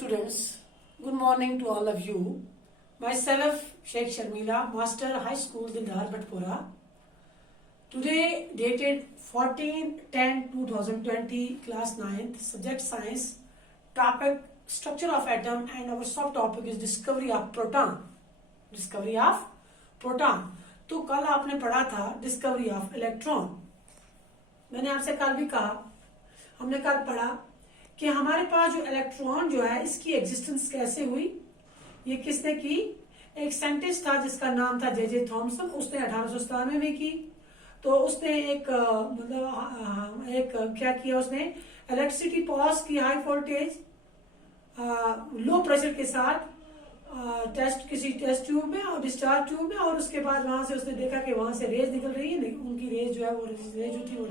students, good morning to all of you. Myself, Sheikh Sharmila, Master High School, Dildar Bhatpura. Today, dated 14/10/2020, Class 9th, Subject Science, topic Structure of Atom, and our subtopic is Discovery of Proton. Discovery of Proton. तो कल आपने पढ़ा था discovery of electron. मैंने आपसे कल भी कहा, हमने कल पढ़ा कि हमारे पास जो इलेक्ट्रॉन जो है इसकी एग्जिस्टेंस कैसे हुई. ये किसने की? एक साइंटिस्ट था जिसका नाम था जे थॉमसन. उसने 1897 में की. तो उसने एक क्या किया, उसने इलेक्ट्रिसिटी पास की हाई वोल्टेज लो प्रेशर के साथ किसी टेस्ट ट्यूब में और डिस्चार्ज ट्यूब में, और उसके बाद वहां से उसने देखा कि वहां से रेज निकल रही है. उनकी रेज जो है वो रेज जो थी वो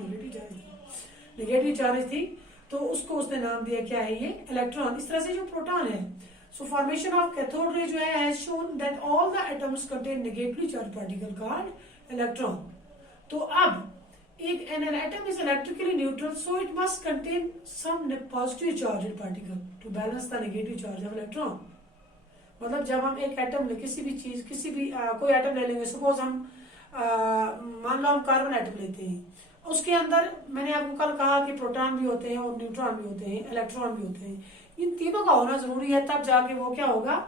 नेगेटिव चार्ज थी. तो उसको उसने नाम दिया, क्या है ये? इलेक्ट्रॉन. इस तरह से जो प्रोटॉन है, सो फॉर्मेशन ऑफ कैथोड रे जो है has shown that all the atoms contain negatively charge particle called electron. तो अब एक an atom is electrically neutral, so it must contain some positive charge particle to balance the negative charge of electron. मतलब जब हम एक atom में किसी भी चीज कोई एटम ले लेंगे, सपोज हम मान लो हम कार्बन एटम लेते हैं, उसके अंदर मैंने आपको कल कहा कि प्रोटॉन भी होते हैं और न्यूट्रॉन भी होते हैं, इलेक्ट्रॉन भी होते हैं. इन तीनों का होना जरूरी है, तब जाके वो क्या होगा,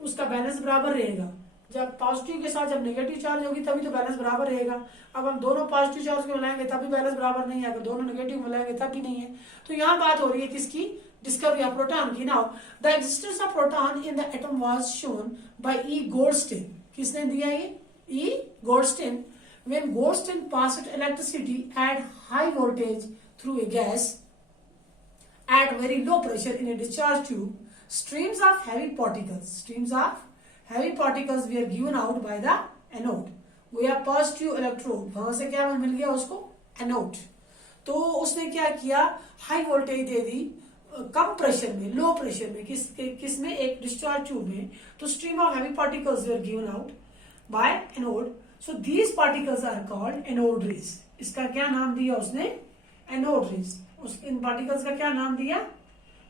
उसका बैलेंस बराबर रहेगा. जब पॉजिटिव के साथ जब नेगेटिव चार्ज होगी तभी तो बैलेंस बराबर रहेगा. अब हम दोनों पॉजिटिव चार्ज को मिलाएंगे तभी बैलेंस बराबर नहीं है, अगर दोनों नेगेटिव मिलाएंगे तब भी नहीं है. तो यहाँ बात हो रही है किसकी? डिस्कवरी ऑफ प्रोटॉन की. Now the existence of proton in the atom was shown by E Goldstein. किसने दिया ये? ई Goldstein. When Goldstein passed electricity at high voltage through a gas at very low pressure in a discharge tube, streams of heavy particles were given out by the anode. We are positive electrode. वहां से क्या मिल गया उसको? Anode. तो उसने क्या किया? High voltage दे दी कम pressure में, लो प्रेशर में. किस में? एक डिस्चार्ज ट्यूब में. तो stream of heavy particles were given out by anode. So these particles are called anode rays. इसका क्या नाम दिया उसने? Anode rays. इन particles का क्या नाम दिया?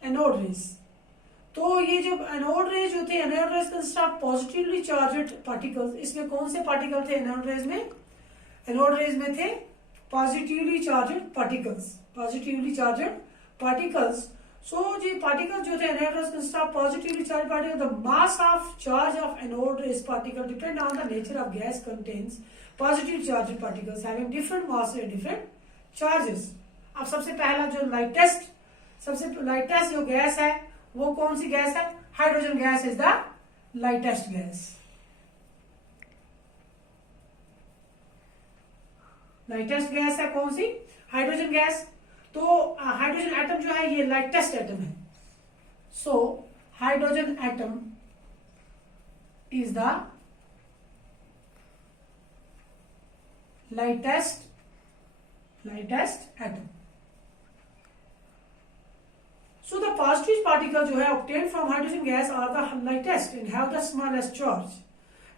Anode rays. तो ये जो anode rays जो थे, anode rays consist of positively charged particles. इसमें कौन से particle थे anode rays में? Anode rays में थे positively charged particles. So the particles जो थे anode rays consist of positively charged particles. The mass of charge of anode rays particle depend on the nature of gas contains positive charged particles having different mass and different charges. अब सबसे पहला जो lightest जो gas है वो कौन सी gas है? Hydrogen gas is the lightest gas. Lightest gas है कौन सी? Hydrogen gas. तो हाइड्रोजन एटम जो है ये लाइटेस्ट एटम है. So hydrogen atom is the lightest atom. So the positive particle जो है obtain from hydrogen gas are the lightest and have the smallest charge.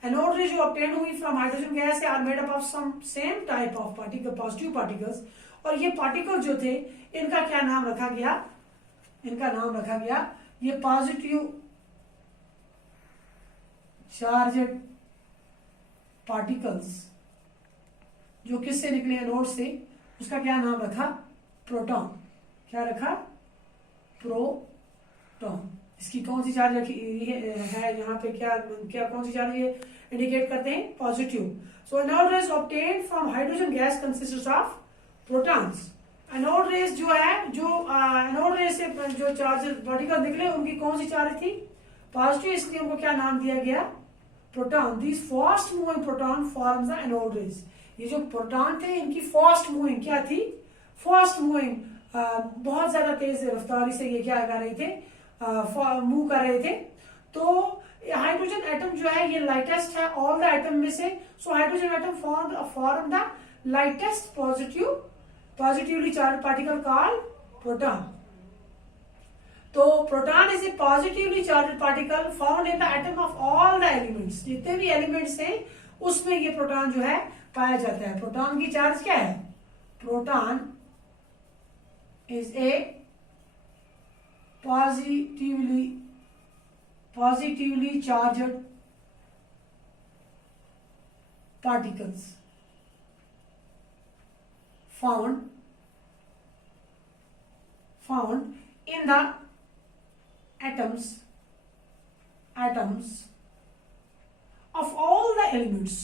Anode ray जो obtain हुई from hydrogen gas are made up of some same type of particle, positive particles. और ये particle जो थे इनका क्या नाम रखा गया? ये पॉजिटिव चार्जेड पार्टिकल्स जो किससे निकले? एनोड से. उसका क्या नाम रखा? प्रोटॉन. क्या रखा? प्रोटॉन. इसकी कौन सी चार्ज रखी है यहाँ पे? क्या कौन सी चार्ज ये इंडिकेट करते हैं? Positive. So anode rays obtained from hydrogen gas consists of protons. Anode rays जो है, एनोड रेज से जो चार्ज पार्टिकल निकले उनकी कौन सी चार्ज थी? पॉजिटिव. इसलिए उनको क्या नाम दिया गया? Proton. This fast moving proton forms the anode rays. ये जो प्रोटॉन थे इनकी फास्ट मूविंग क्या थी? फास्ट मूविंग, बहुत ज्यादा तेज रफ्तारी से ये क्या कर रहे थे? मूव कर रहे थे. तो हाइड्रोजन एटम जो है ये लाइटेस्ट है ऑल द एटम में से. सो hydrogen atom form the lightest positively charged particle called proton. तो proton is a positively charged particle found in the atom of all the elements. जितने भी एलिमेंट्स हैं उसमें ये प्रोटॉन जो है पाया जाता है. प्रोटॉन की चार्ज क्या है? Proton is a positively positively charged particles found in the atoms of all the elements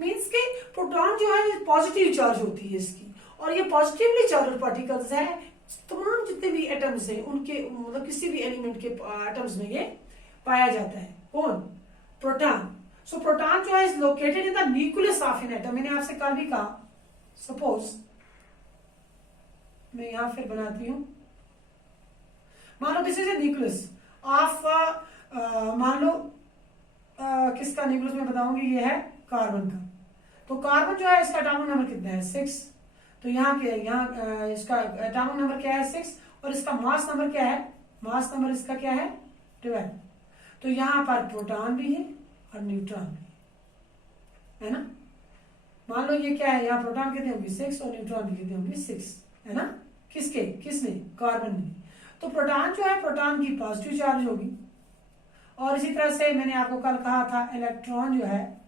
means के प्रोटॉन जो है पॉजिटिव चार्ज होती है इसकी, और ये पॉजिटिवली चार्ज पार्टिकल्स है तमाम जितने भी एटम्स हैं उनके, मतलब किसी भी एलिमेंट के एटम्स में ये पाया जाता है। कौन? प्रोटॉन। सो प्रोटॉन जो है is located in the nucleus of an atom. मैंने आपसे कल भी कहा, सपोज मैं यहां फिर बनाती हूं, मान लो this is a nucleus of, मान लो किसका न्यूक्लियस मैं बताऊंगी, ये है कार्बन का। तो कार्बन जो है इसका एटॉमिक नंबर कितना है? 6। तो यहाँ क्या है? यहाँ इसका एटॉमिक नंबर क्या है? 6। और इसका मास नंबर क्या है? मास नंबर इसका क्या है? 12। तो यहाँ पर प्रोटॉन भी है और न्यूट्रॉन भी है ना। मान लो ये क्या है, यहाँ प्रोटॉन कितने होंगे? 6 और न्यूट्रॉन भी कितने होंगे? 6 है ना। किसने? कार्बन में। तो प्रोटॉन जो है, प्रोटॉन की पॉजिटिव चार्ज होगी, और इसी तरह से मैंने आपको कल कहा था इलेक्ट्रॉन जो है,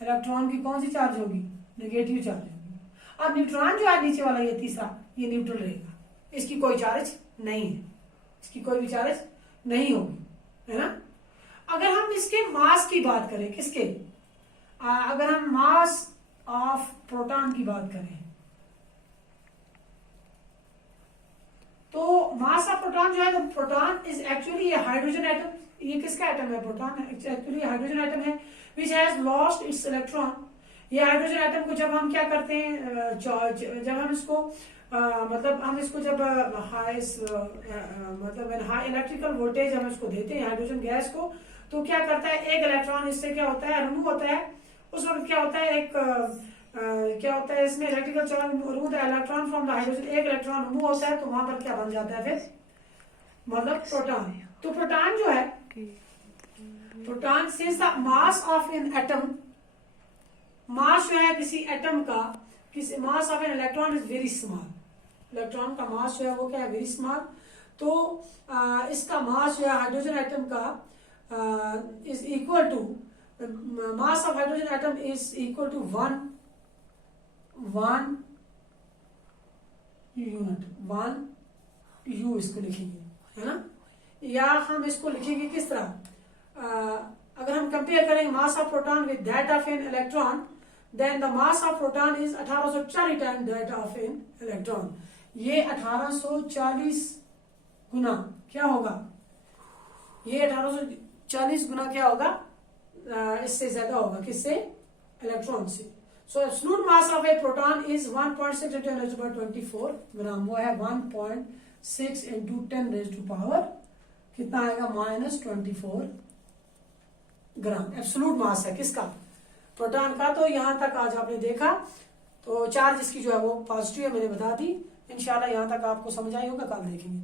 इलेक्ट्रॉन की कौन सी चार्ज होगी? नेगेटिव चार्ज होगी। अब न्यूट्रॉन जो है नीचे वाला, ये तीसरा, ये न्यूट्रल रहेगा, इसकी कोई चार्ज नहीं है, इसकी कोई भी चार्ज नहीं होगी, है ना। अगर हम इसके मास की बात करें, किसके? अगर हम मास ऑफ प्रोटॉन की बात करें, तो मास ऑफ प्रोटॉन जो है, तो प्रोटॉन इज एक्चुअली ये हाइड्रोजन एटम। ये किसका एटम है? प्रोटॉन एक्चुअली हाइड्रोजन एटम है which has lost its electron। ये हाइड्रोजन एटम को जब हम क्या करते हैं, जब हम इसको मतलब हम इसको जब हाई इलेक्ट्रिकल वोल्टेज हम इसको देते हैं हाइड्रोजन गैस को, तो क्या करता है, एक इलेक्ट्रॉन इससे क्या होता है? रिमूव होता है। उस वक्त क्या होता है, क्या होता है इसमें इलेक्ट्रिकल चार्ज रिमूव होता है, इलेक्ट्रॉन फ्रॉम द हाइड्रोजन, एक इलेक्ट्रॉन रिमूव होता है, तो वहां पर क्या बन जाता है फिर? मतलब प्रोटॉन। तो प्रोटॉन जो है, proton since the mass of an atom, mass जो है किसी एटम का, किसी mass of an electron is very small. Electron का मास जो है वो क्या है? Very small. तो इसका मास जो है हाइड्रोजन एटम का is equal to, mass of hydrogen atom is equal to 1 unit, 1 U इसको लिखेंगे, है ना। या हम इसको लिखेंगे किस तरह, अगर हम कंपेयर करें mass of proton with that of an electron, then the mass of proton is 1840 time that of an electron. ये 1840 गुना क्या होगा? ये 1840 गुना क्या होगा? इससे ज्यादा होगा, किससे? इलेक्ट्रॉन से। सो absolute mass of A proton is 1.6 × 10⁻24 ग्राम। वो है 1.6 × 10⁻⁴ कितना आएगा? -24 ग्राम। एब्सोल्यूट मास है किसका? प्रोटॉन का। तो यहां तक आज आपने देखा, तो चार्ज इसकी जो है वो पॉजिटिव है, मैंने बता दी। इंशाल्लाह यहां तक आपको समझ आई होगा, कल देखेंगे।